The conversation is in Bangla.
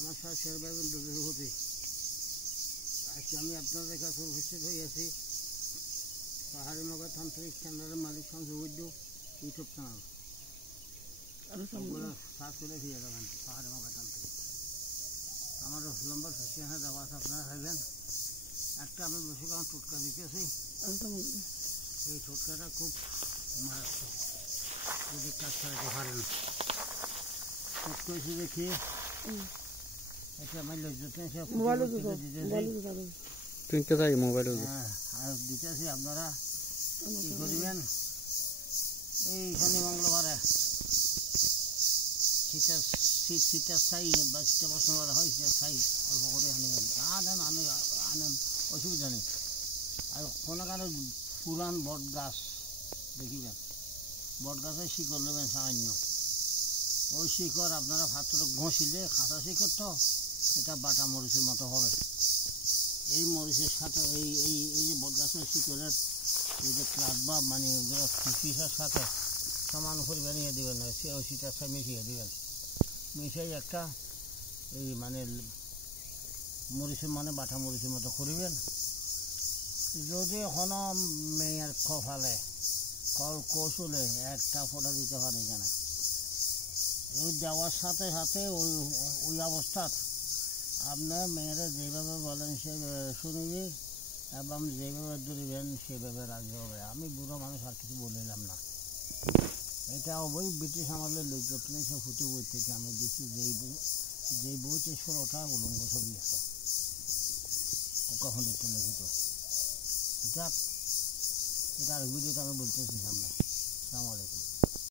আমার সাথে শেরবাজন ডোজের হতে আজকে আমি আপনাদের কাছে উপস্থিত হইয়াছি পাহাড়ি মগা তান্ত্রিক চ্যানেলের মালিক সংযোগ ইউটিউব চ্যানেল সবগুলো সার্চ করে দিয়ে যাবেন পাহাড়ি মগা তান্ত্রিক। আমার নম্বর সেখানে দেওয়া আছে, আপনারা খাইবেন। একটা আমি বসে কারণ টোটকা দিতেছি, এই টোটকাটা খুব মারাত্মক, যদি কাজ ছাড়াতে পারেন। টোটকা এসে দেখি এটা আমার আর দিতেছি। আপনারা কি করবেন, এই শনি মঙ্গলবারে শীতের ছাই বা শীতের বসনবারে হয়, শীতের ছাই অল্প করে আনবেন। আনেন অসুবিধা নেই। আর কোনো কারো পুরান বট গাছ দেখিবেন, বট গাছের শিকড় নেবেন সামান্য। ওই শিকড় আপনারা ভাতটা ঘষিলে খাঁচা শিকড় তো এটা বাটা মরিচের মতো হবে। এই মরিচের সাথে এই এই এই যে বট গাছের শিকড়ের এই যে ক্লাব বা মানে পিসের সাথে সমান পরিমাণ নিয়ে দেবেন না, সে ওই শীতের ছাই মিশিয়ে দেবেন। মিশিয়ে একটা এই মানে মরিচের মানে বাটা মরিচের মতো করবেন। যদি এখনো মেয়ের কপালে কৌশলে একটা ফোঁটা দিতে পারে এখানে, ওই দেওয়ার সাথে সাথে ওই ওই অবস্থাত আপনার মেয়েরা যেভাবে বলেন সে শুনবে এবং যেভাবে ধরবেন সেভাবে রাজি হবে। আমি বুড়ো মানুষ আর কিছু বলিলাম না। এটা ওই ব্রিটিশ আমলের লোকজন সে ফুটে বই থেকে আমি দিচ্ছি, যেই বইতে 16টা উলঙ্গ ছবি আছে কখন একটু লিখিত। যাক, এটা আর ভিডিওতে আমি বলতেছি সামনে। আসসালামু আলাইকুম।